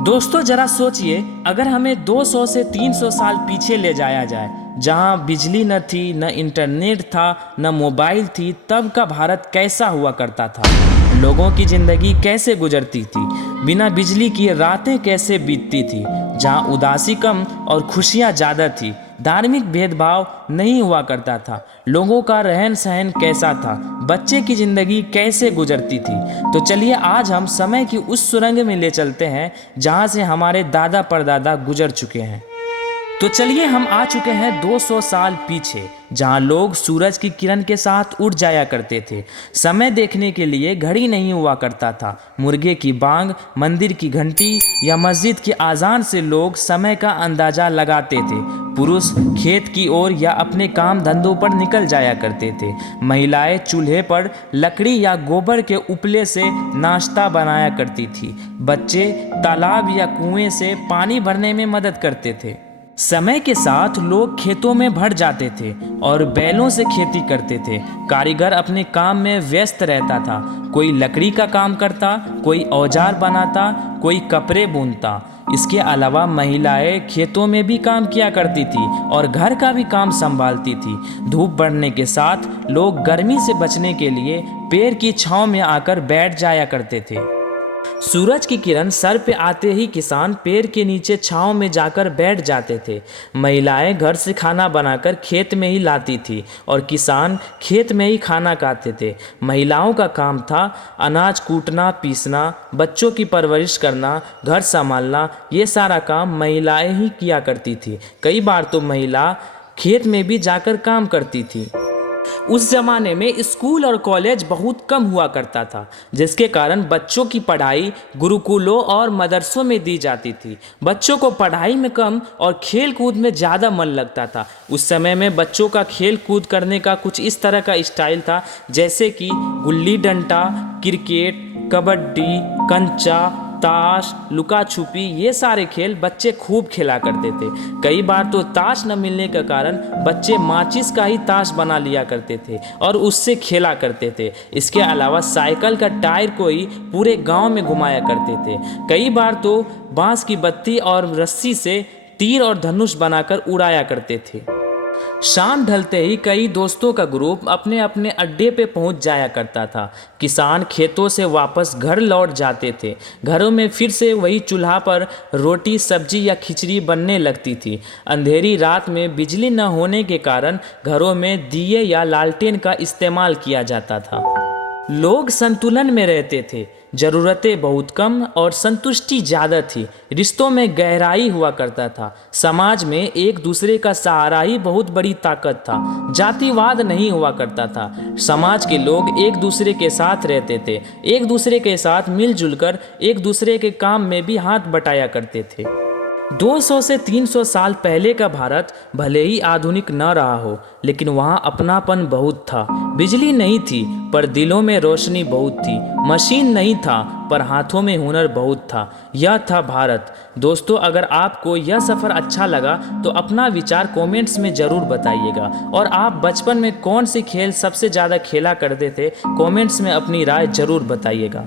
दोस्तों जरा सोचिए, अगर हमें 200 से 300 साल पीछे ले जाया जाए, जहां बिजली न थी, न इंटरनेट था, न मोबाइल थी, तब का भारत कैसा हुआ करता था। लोगों की जिंदगी कैसे गुजरती थी, बिना बिजली की रातें कैसे बीतती थी, जहां उदासी कम और खुशियां ज़्यादा थी। धार्मिक भेदभाव नहीं हुआ करता था। लोगों का रहन सहन कैसा था, बच्चे की ज़िंदगी कैसे गुजरती थी। तो चलिए आज हम समय की उस सुरंग में ले चलते हैं जहाँ से हमारे दादा परदादा गुजर चुके हैं। तो चलिए हम आ चुके हैं 200 साल पीछे, जहाँ लोग सूरज की किरण के साथ उठ जाया करते थे। समय देखने के लिए घड़ी नहीं हुआ करता था। मुर्गे की बांग, मंदिर की घंटी या मस्जिद की आज़ान से लोग समय का अंदाज़ा लगाते थे। पुरुष खेत की ओर या अपने काम धंधों पर निकल जाया करते थे। महिलाएं चूल्हे पर लकड़ी या गोबर के उपले से नाश्ता बनाया करती थी। बच्चे तालाब या कुएं से पानी भरने में मदद करते थे। समय के साथ लोग खेतों में भर जाते थे और बैलों से खेती करते थे। कारीगर अपने काम में व्यस्त रहता था। कोई लकड़ी का काम करता, कोई औजार बनाता, कोई कपड़े बुनता। इसके अलावा महिलाएं खेतों में भी काम किया करती थी और घर का भी काम संभालती थी। धूप बढ़ने के साथ लोग गर्मी से बचने के लिए पेड़ की छांव में आकर बैठ जाया करते थे। सूरज की किरण सर पे आते ही किसान पेड़ के नीचे छांव में जाकर बैठ जाते थे। महिलाएं घर से खाना बनाकर खेत में ही लाती थी और किसान खेत में ही खाना खाते थे। महिलाओं का काम था अनाज कूटना, पीसना, बच्चों की परवरिश करना, घर संभालना। ये सारा काम महिलाएं ही किया करती थी। कई बार तो महिला खेत में भी जाकर काम करती थी। उस जमाने में स्कूल और कॉलेज बहुत कम हुआ करता था, जिसके कारण बच्चों की पढ़ाई गुरुकुलों और मदरसों में दी जाती थी। बच्चों को पढ़ाई में कम और खेल कूद में ज़्यादा मन लगता था। उस समय में बच्चों का खेल कूद करने का कुछ इस तरह का स्टाइल था, जैसे कि गुल्ली डंडा, क्रिकेट, कबड्डी, कंचा, ताश, लुका छुपी। ये सारे खेल बच्चे खूब खेला करते थे। कई बार तो ताश न मिलने के कारण बच्चे माचिस का ही ताश बना लिया करते थे और उससे खेला करते थे। इसके अलावा साइकिल का टायर को ही पूरे गांव में घुमाया करते थे। कई बार तो बांस की बत्ती और रस्सी से तीर और धनुष बनाकर उड़ाया करते थे। शाम ढलते ही कई दोस्तों का ग्रुप अपने अपने अड्डे पे पहुंच जाया करता था। किसान खेतों से वापस घर लौट जाते थे। घरों में फिर से वही चूल्हा पर रोटी, सब्जी या खिचड़ी बनने लगती थी। अंधेरी रात में बिजली न होने के कारण घरों में दिए या लालटेन का इस्तेमाल किया जाता था। लोग संतुलन में रहते थे। ज़रूरतें बहुत कम और संतुष्टि ज़्यादा थी। रिश्तों में गहराई हुआ करता था। समाज में एक दूसरे का सहारा ही बहुत बड़ी ताकत था। जातिवाद नहीं हुआ करता था। समाज के लोग एक दूसरे के साथ रहते थे। एक दूसरे के साथ मिलजुल कर एक दूसरे के काम में भी हाथ बटाया करते थे। 200 से 300 साल पहले का भारत भले ही आधुनिक न रहा हो, लेकिन वहाँ अपनापन बहुत था। बिजली नहीं थी पर दिलों में रोशनी बहुत थी। मशीन नहीं था पर हाथों में हुनर बहुत था। यह था भारत। दोस्तों, अगर आपको यह सफ़र अच्छा लगा तो अपना विचार कमेंट्स में ज़रूर बताइएगा। और आप बचपन में कौन सी खेल सबसे ज़्यादा खेला करते थे, कमेंट्स में अपनी राय ज़रूर बताइएगा।